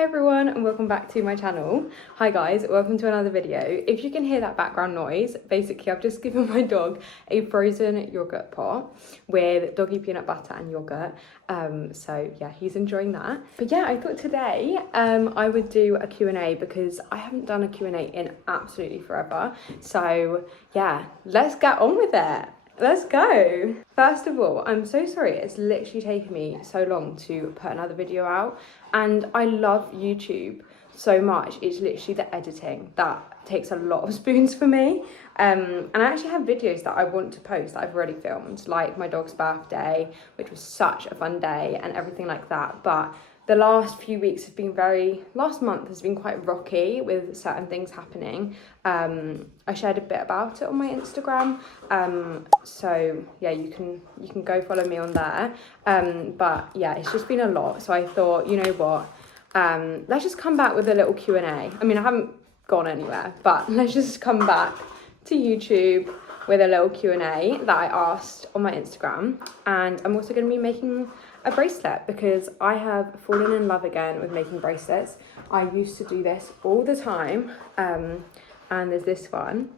Hey everyone, and welcome back to my channel. Hi guys, welcome to another video. If you can hear that background noise, basically I've just given my dog a frozen yogurt pot with doggy peanut butter and yogurt. So yeah, he's enjoying that. But yeah, I thought today I would do a Q&A because I haven't done a Q&A in absolutely forever. So yeah, let's get on with it. Let's go. First of all, I'm so sorry it's literally taken me so long to put another video out, and I love YouTube so much. It's literally the editing that takes a lot of spoons for me. And I actually have videos that I want to post that I've already filmed, like my dog's birthday, which was such a fun day, and everything like that. But the last few weeks have been last month has been quite rocky with certain things happening. I shared a bit about it on my Instagram. So yeah, you can go follow me on there. But yeah, it's just been a lot. So I thought, you know what, let's just come back with a little Q&A. I mean, I haven't gone anywhere, but let's just come back to YouTube with a little Q&A that I asked on my Instagram. And I'm also going to be making a bracelet because I have fallen in love again with making bracelets. I used to do this all the time. And there's this one.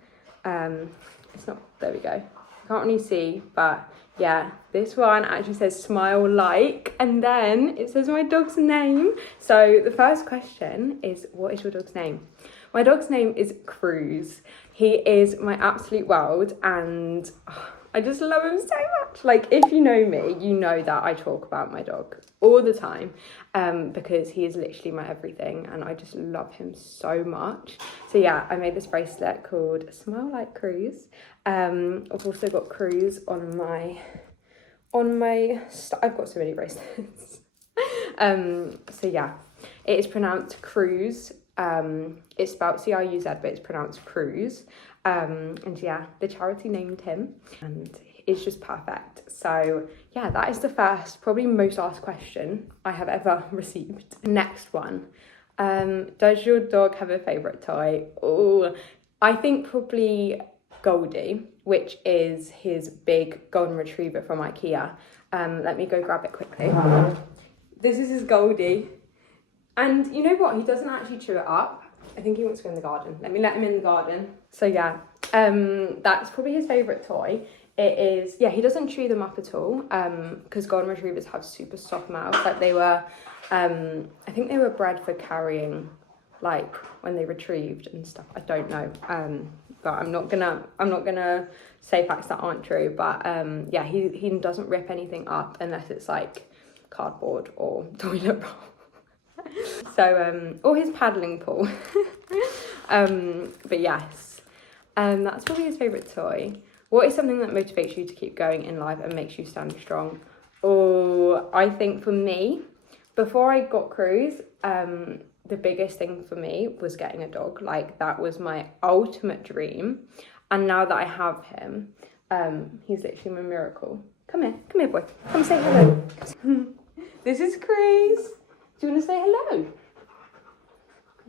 It's not, there we go. Can't really see, but yeah, this one actually says smile like, and then it says my dog's name. So the first question is, what is your dog's name? My dog's name is Cruz. He is my absolute world, and I just love him so much. Like, if you know me, you know that I talk about my dog all the time, because he is literally my everything, and I just love him so much. So yeah, I made this bracelet called Smile Like Cruz. I've also got Cruz on my I've got so many bracelets. So yeah, it is pronounced Cruz. It's spelled C-R-U-Z, but it's pronounced Cruz. And yeah, the charity named him, and it's just perfect. So yeah, that is the first, probably most asked question I have ever received. Next one, does your dog have a favourite toy? Oh, I think probably Goldie, which is his big golden retriever from IKEA. Let me go grab it quickly. This is his Goldie. And you know what? He doesn't actually chew it up. I think he wants to go in the garden. Let me let him in the garden. So yeah, that's probably his favourite toy. It is, yeah, he doesn't chew them up at all, because golden retrievers have super soft mouths. Like they were, I think they were bred for carrying, like when they retrieved and stuff. I don't know, but I'm not gonna say facts that aren't true. But yeah, he doesn't rip anything up unless it's like cardboard or toilet roll. So or his paddling pool. But yes, that's probably his favourite toy. What is something that motivates you to keep going in life and makes you stand strong? Oh, I think for me, before I got Cruz, the biggest thing for me was getting a dog. Like, that was my ultimate dream. And now that I have him, he's literally my miracle. Come here, boy. Come say hello. This is Cruz. Do you want to say hello?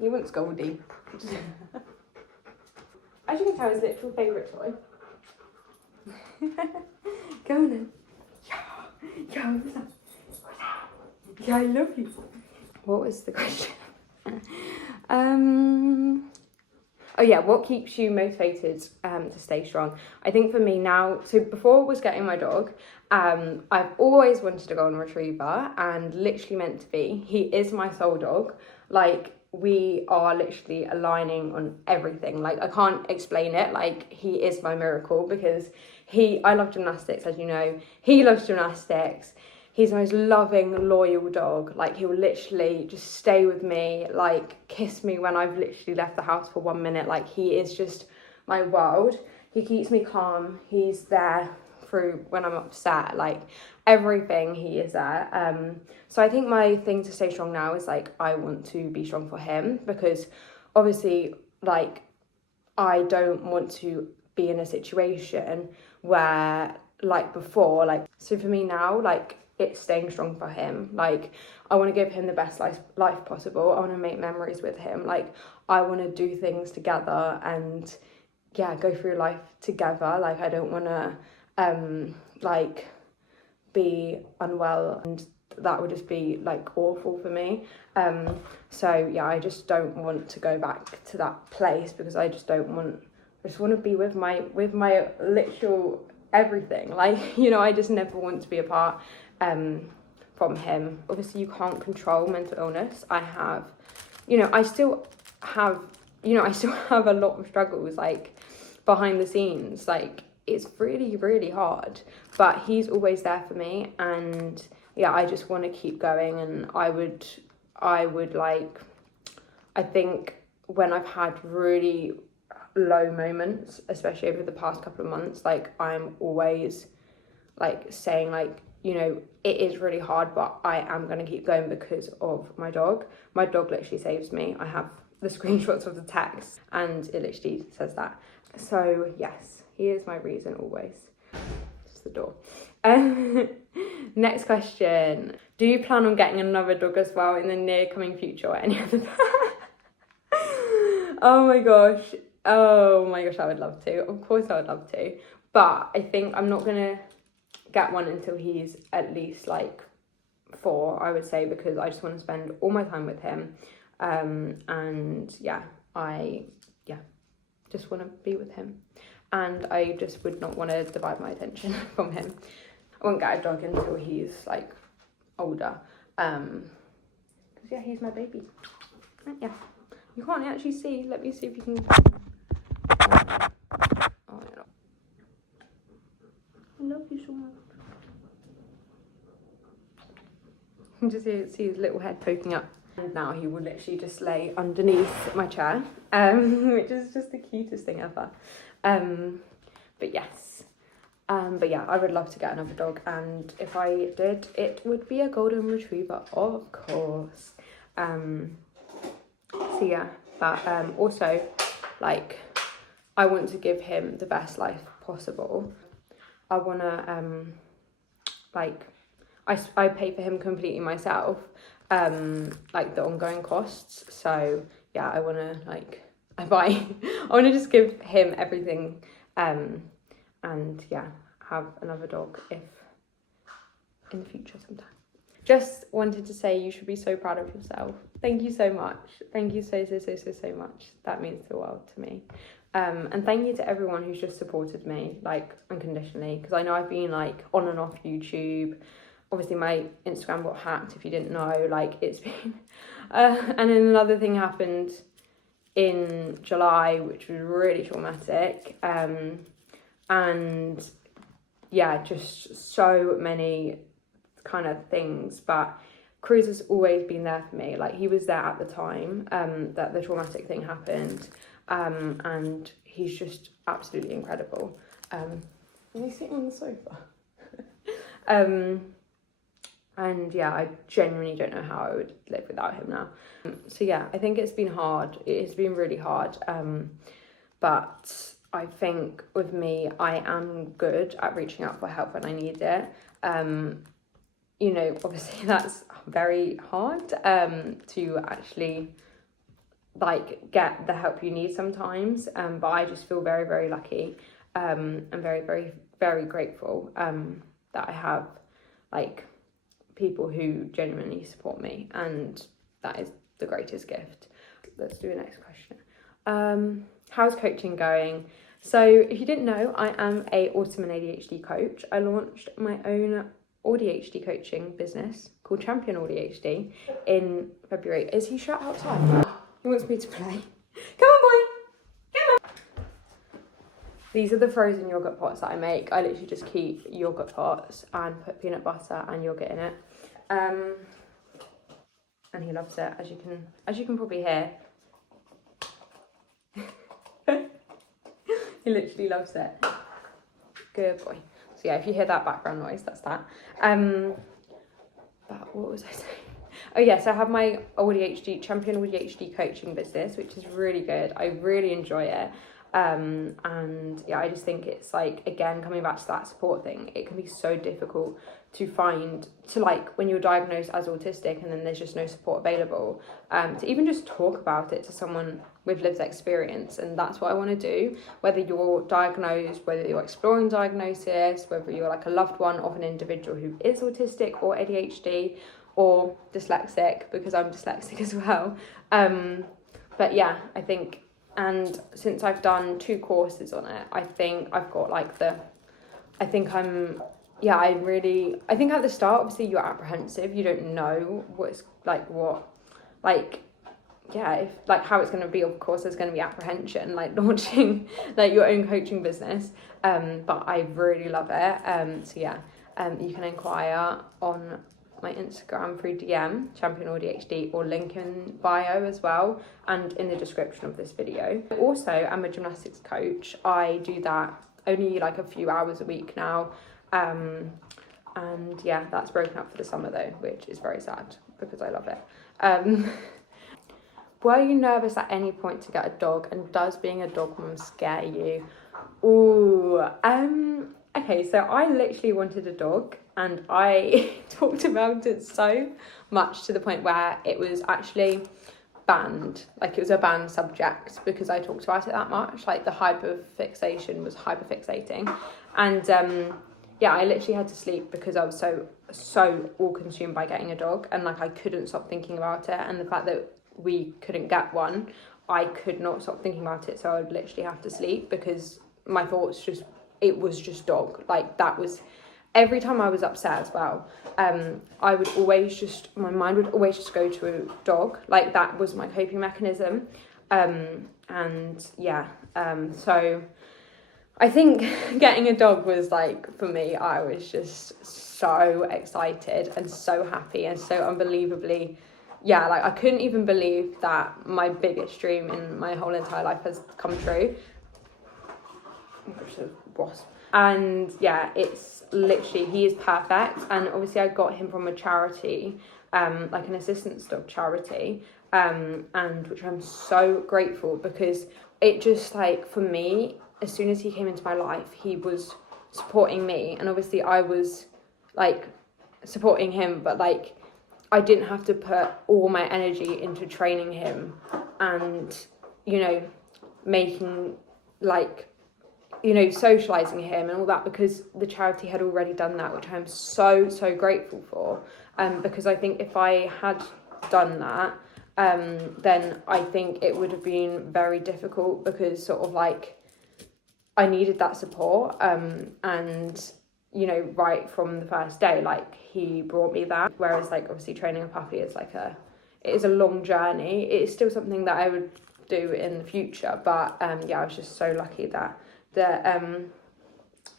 He wants Goldie. As you can tell, his literal favourite toy. Go on then. Yeah, yeah, I love you. What was the question? Oh yeah, what keeps you motivated to stay strong? I think for me now, so before I was getting my dog, I've always wanted a golden retriever, and literally meant to be. He is my soul dog. Like, we are literally aligning on everything. Like, I can't explain it. Like, he is my miracle because I love gymnastics, as you know. He loves gymnastics. He's the most loving, loyal dog. Like, he will literally just stay with me, like, kiss me when I've literally left the house for 1 minute. Like, he is just my world. He keeps me calm. He's there through when I'm upset. Like, everything, he is there. So I think my thing to stay strong now is, like, I want to be strong for him, because obviously, like, I don't want to be in a situation where, like, before, like, so for me now, like, it's staying strong for him. Like, I want to give him the best life possible. I want to make memories with him. Like, I want to do things together and yeah, go through life together. Like, I don't want to like be unwell and that would just be like awful for me. So yeah, I just don't want to go back to that place, because I just want to be with my literal everything. Like, you know, I just never want to be apart from him. Obviously you can't control mental illness. I still have a lot of struggles, like behind the scenes. Like, it's really, really hard, but he's always there for me. And yeah, I just want to keep going. And I would like, I think when I've had really low moments, especially over the past couple of months, like, I'm always like saying, like, you know, it is really hard, but I am going to keep going because of my dog. My dog literally saves me. I have the screenshots of the text and it literally says that. So yes, he is my reason always. Just the door. Next question. Do you plan on getting another dog as well in the near coming future or any other time? Oh my gosh, I would love to. Of course I would love to. But I think I'm not going to get one until he's at least like 4, I would say, because I just want to spend all my time with him. And yeah, I just want to be with him. And I just would not want to divide my attention from him. I won't get a dog until he's like older. Because yeah, he's my baby. Yeah. You can't actually see. Let me see if you can. Oh, yeah. I love you so much. You can just see his little head poking up. And now he will literally just lay underneath my chair, which is just the cutest thing ever. But yes. But yeah, I would love to get another dog, and if I did, it would be a golden retriever, of course. So yeah, but also, like, I want to give him the best life possible. I want to, like, I pay for him completely myself, like the ongoing costs. So yeah, I want to, like, I want to just give him everything, and yeah, have another dog if in the future sometime. Just wanted to say you should be so proud of yourself. Thank you so much. Thank you so much. That means the world to me. And thank you to everyone who's just supported me, like, unconditionally, because I know I've been like on and off YouTube. Obviously my Instagram got hacked, if you didn't know. Like, it's been and then another thing happened in July, which was really traumatic, and yeah, just so many kind of things. But Cruz has always been there for me. Like, he was there at the time that the traumatic thing happened, and he's just absolutely incredible. Is he sitting on the sofa? And yeah, I genuinely don't know how I would live without him now. So yeah, I think it's been hard. It has been really hard. But I think with me, I am good at reaching out for help when I need it. You know, obviously that's very hard to actually, like, get the help you need sometimes. But I just feel very, very lucky and very, very, very grateful that I have, like, people who genuinely support me, and that is the greatest gift. Let's do the next question. How's coaching going? So if you didn't know, I am a autism and ADHD coach. I launched my own AuDHD coaching business called Champion AuDHD in February. Is he shut outside? He wants me to play. Come on, boy. Come on. These are the frozen yogurt pots that I make. I literally just keep yogurt pots and put peanut butter and yogurt in it. And he loves it, as you can probably hear. He literally loves it. Good boy. So yeah, if you hear that background noise, that's that. But what was I saying? Oh yes, I have my AuDHD, Champion AuDHD coaching business, which is really good. I really enjoy it. And yeah, I just think it's like, again, coming back to that support thing, it can be so difficult to find, to like when you're diagnosed as autistic and then there's just no support available, to even just talk about it to someone with lived experience. And that's what I want to do, whether you're diagnosed, whether you're exploring diagnosis, whether you're like a loved one of an individual who is autistic or ADHD or dyslexic, because I'm dyslexic as well. But yeah, I think, and since I've done 2 courses on it, I think I've got like I think at the start, obviously you're apprehensive, you don't know if how it's going to be. Of course there's going to be apprehension, like launching like your own coaching business, but I really love it. So yeah, you can inquire on my Instagram through DM, Champion AuDHD, or link in bio as well, and in the description of this video. Also, I'm a gymnastics coach. I do that only like a few hours a week now, and yeah, that's broken up for the summer though, which is very sad because I love it. Were you nervous at any point to get a dog, and does being a dog mum scare you? Okay, so I literally wanted a dog, and I talked about it so much to the point where it was actually banned. Like, it was a banned subject because I talked about it that much. Like, the hyperfixation was hyperfixating. And yeah, I literally had to sleep because I was so all consumed by getting a dog, and like I couldn't stop thinking about it. And the fact that we couldn't get one, I could not stop thinking about it. So I would literally have to sleep because my thoughts it was just dog. Like, that was, every time I was upset as well, I would always my mind would always just go to a dog. Like, that was my coping mechanism. And yeah, so I think getting a dog was like, for me, I was just so excited and so happy and so unbelievably, yeah, like I couldn't even believe that my biggest dream in my whole entire life has come true. And yeah, it's literally, he is perfect. And obviously I got him from a charity, like an assistance dog charity, and which I'm so grateful, because it just, like, for me, as soon as he came into my life, he was supporting me, and obviously I was like supporting him, but like I didn't have to put all my energy into training him and, you know, making, like, you know, socializing him and all that, because the charity had already done that, which I'm so grateful for. Because I think if I had done that, then I think it would have been very difficult, because sort of like I needed that support, and, you know, right from the first day, like, he brought me that. Whereas, like, obviously training a puppy is like it is a long journey. It is still something that I would do in the future, but yeah, I was just so lucky that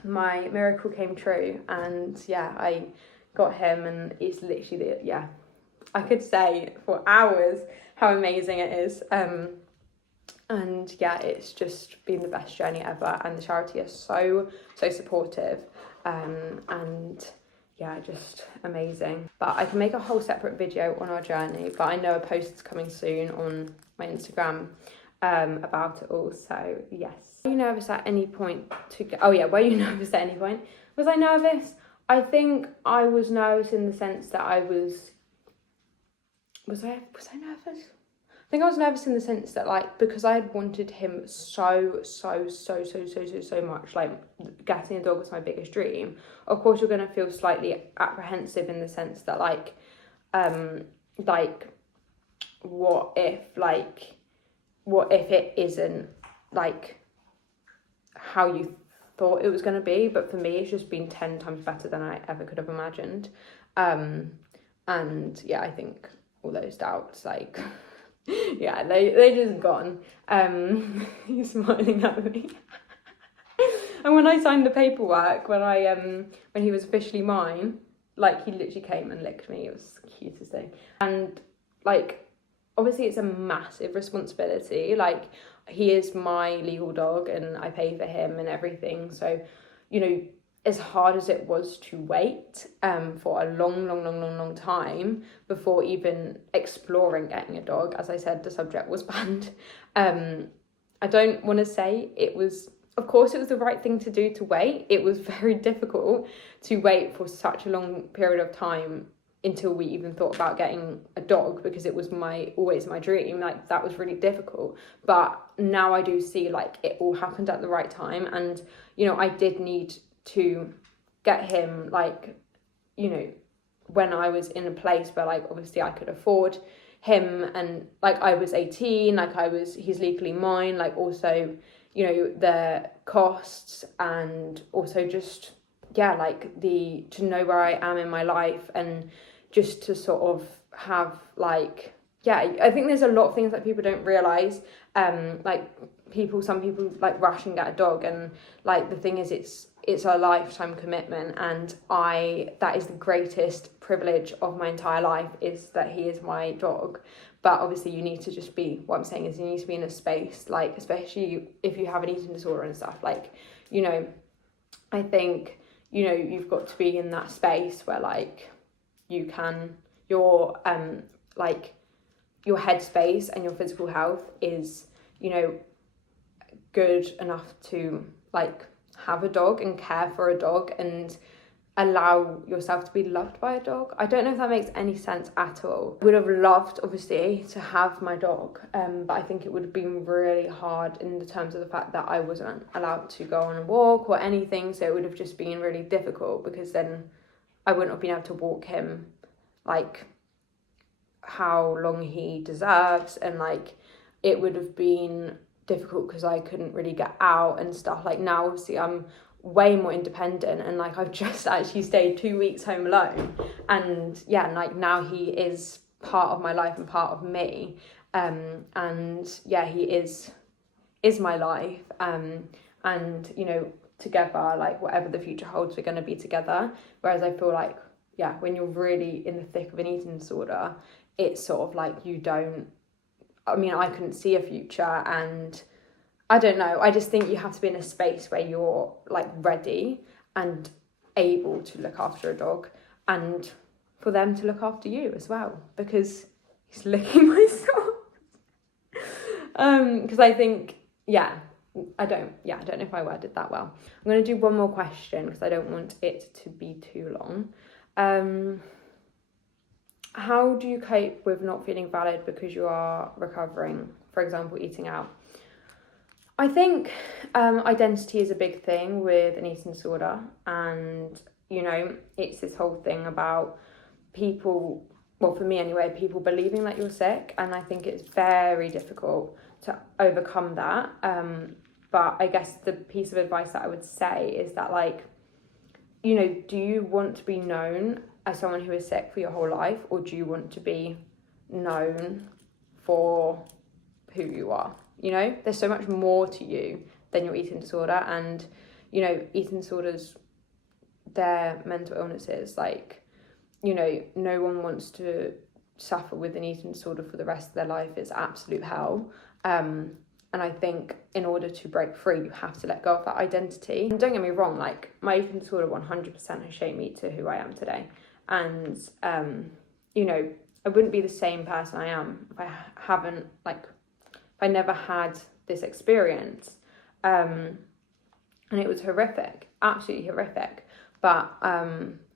my miracle came true, and yeah, I got him, and it's literally I could say for hours how amazing it is. And yeah, it's just been the best journey ever, and the charity is so supportive, and yeah, just amazing. But I can make a whole separate video on our journey, but I know a post is coming soon on my Instagram about it all. So yes. Were you nervous at any point were you nervous at any point? Was I nervous? I think I was nervous in the sense that I was I nervous? I think I was nervous in the sense that, like, because I had wanted him so much, like, getting a dog was my biggest dream. Of course, you're going to feel slightly apprehensive in the sense that, like, what if it isn't, like, how you thought it was going to be? But for me, it's just been 10 times better than I ever could have imagined. And yeah, I think all those doubts, like, yeah, they just gone. He's smiling at me. And when I signed the paperwork, when he was officially mine, like, he literally came and licked me. It was the cutest thing. And, like, obviously it's a massive responsibility. Like, he is my legal dog and I pay for him and everything. So, you know, as hard as it was to wait for a long time before even exploring getting a dog, as I said, the subject was banned. I don't want to say it was, of course it was the right thing to do to wait. It was very difficult to wait for such a long period of time until we even thought about getting a dog, because it was always my dream. Like, that was really difficult. But now I do see, like, it all happened at the right time. And, you know, I did need to get him, like, you know, when I was in a place where, like, obviously I could afford him, and, like, I was 18, like, he's legally mine, like, also, you know, the costs, and also just, yeah, like, to know where I am in my life, and just to sort of have, like, yeah, I think there's a lot of things that people don't realise, like, some people, like, rush and get a dog, and, like, the thing is, it's a lifetime commitment, and that is the greatest privilege of my entire life, is that he is my dog. But obviously you need to just be, what I'm saying is, you need to be in a space, like, especially if you have an eating disorder and stuff, like, you know, I think, you know, you've got to be in that space where, like, you can, like, your headspace and your physical health is, you know, good enough to, like, have a dog and care for a dog and allow yourself to be loved by a dog. I don't know if that makes any sense at all. I would have loved, obviously, to have my dog, but I think it would have been really hard in the terms of the fact that I wasn't allowed to go on a walk or anything, so it would have just been really difficult, because then I wouldn't have been able to walk him, like, how long he deserves, and, like, it would have been difficult because I couldn't really get out and stuff. Like, now obviously I'm way more independent, and, like, I've just actually stayed 2 weeks home alone, and yeah, and, like, now he is part of my life and part of me, and yeah, he is my life, and, you know, together, like, whatever the future holds, we're going to be together. Whereas I feel like, yeah, when you're really in the thick of an eating disorder, it's sort of like I couldn't see a future, and I don't know, I just think you have to be in a space where you're, like, ready and able to look after a dog, and for them to look after you as well, because he's licking my socks. Because I think, I don't know if I worded that well. I'm going to do one more question because I don't want it to be too long. How do you cope with not feeling valid because you are recovering, for example, eating out? I think identity is a big thing with an eating disorder, and, you know, it's this whole thing about people, well, for me anyway, people believing that you're sick, and I think it's very difficult to overcome that. But I guess the piece of advice that I would say is that, like, you know, do you want to be known as someone who is sick for your whole life, or do you want to be known for who you are? You know, there's so much more to you than your eating disorder, and, you know, eating disorders, they're mental illnesses. Like, you know, no one wants to suffer with an eating disorder for the rest of their life. It's absolute hell. And I think in order to break free, you have to let go of that identity. And don't get me wrong, like, my eating disorder 100% has shaped me to who I am today. And, you know, I wouldn't be the same person I am if I never had this experience. And it was horrific, absolutely horrific. But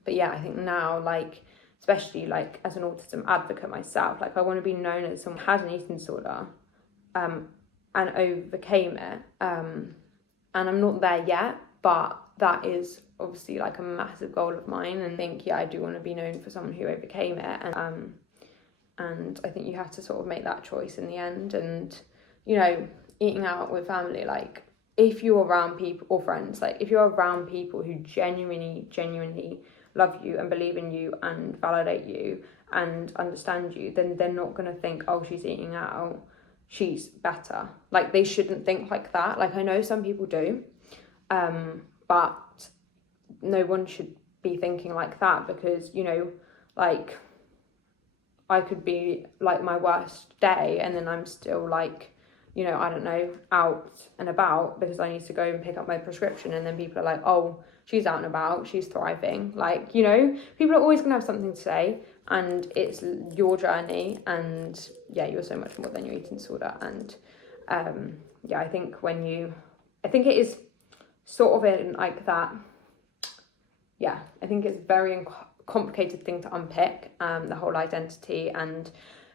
yeah, I think now, like, especially, like, as an autism advocate myself, like, I want to be known as someone who had an eating disorder, and overcame it. And I'm not there yet, but that is obviously, like, a massive goal of mine. And I think, yeah, I do want to be known for someone who overcame it. And I think you have to sort of make that choice in the end. And, you know, eating out with family, like, if you're around people, or friends, like, if you're around people who genuinely love you and believe in you and validate you and understand you, then they're not going to think, oh, she's eating out, she's better. Like, they shouldn't think like that. Like, I know some people do, but no one should be thinking like that, because, you know, like, I could be, like, my worst day, and then I'm still, like, you know, I don't know, out and about because I need to go and pick up my prescription, and then people are like, oh, she's out and about, she's thriving. Like, you know, people are always going to have something to say, and it's your journey, and yeah, you're so much more than your eating disorder. And Yeah, I think it is sort of in like that. Yeah, I think it's a very complicated thing to unpick, the whole identity and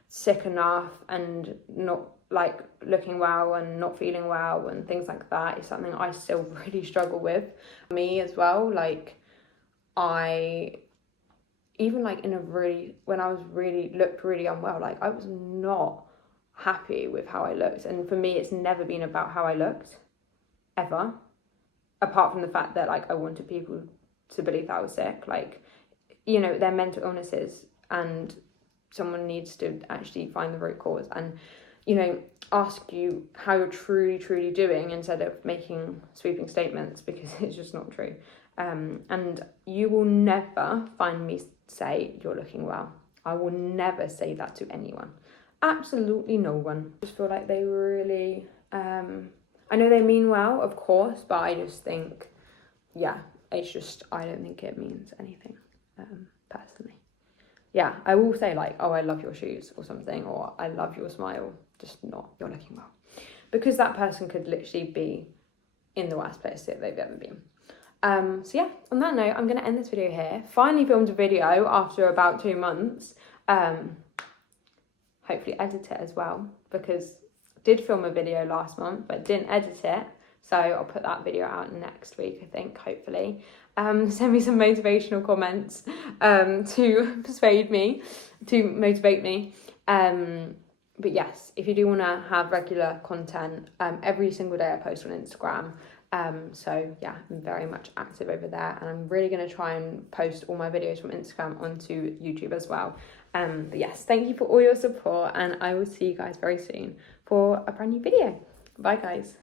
sick enough and not like looking well and not feeling well and things like that is something I still really struggle with. Me as well, like I even like when I was looked really unwell, like I was not happy with how I looked, and for me it's never been about how I looked ever, apart from the fact that like I wanted people to believe that I was sick. Like, you know, they're mental illnesses and someone needs to actually find the root cause and, you know, ask you how you're truly doing instead of making sweeping statements, because it's just not true. And you will never find me say you're looking well. I will never say that to anyone. Absolutely no one. I just feel like they really, I know they mean well, of course, but I just think, yeah, it's just, I don't think it means anything, personally. Yeah, I will say like, oh, I love your shoes or something, or I love your smile, just not you're looking well. Because that person could literally be in the worst place that they've ever been. So yeah, on that note, I'm going to end this video here. Finally filmed a video after about 2 months. Hopefully edit it as well, because I did film a video last month, but didn't edit it. So I'll put that video out next week, I think, hopefully. Send me some motivational comments to motivate me. But yes, if you do want to have regular content, every single day I post on Instagram. So yeah, I'm very much active over there, and I'm really going to try and post all my videos from Instagram onto YouTube as well. But yes, thank you for all your support, and I will see you guys very soon for a brand new video. Bye guys.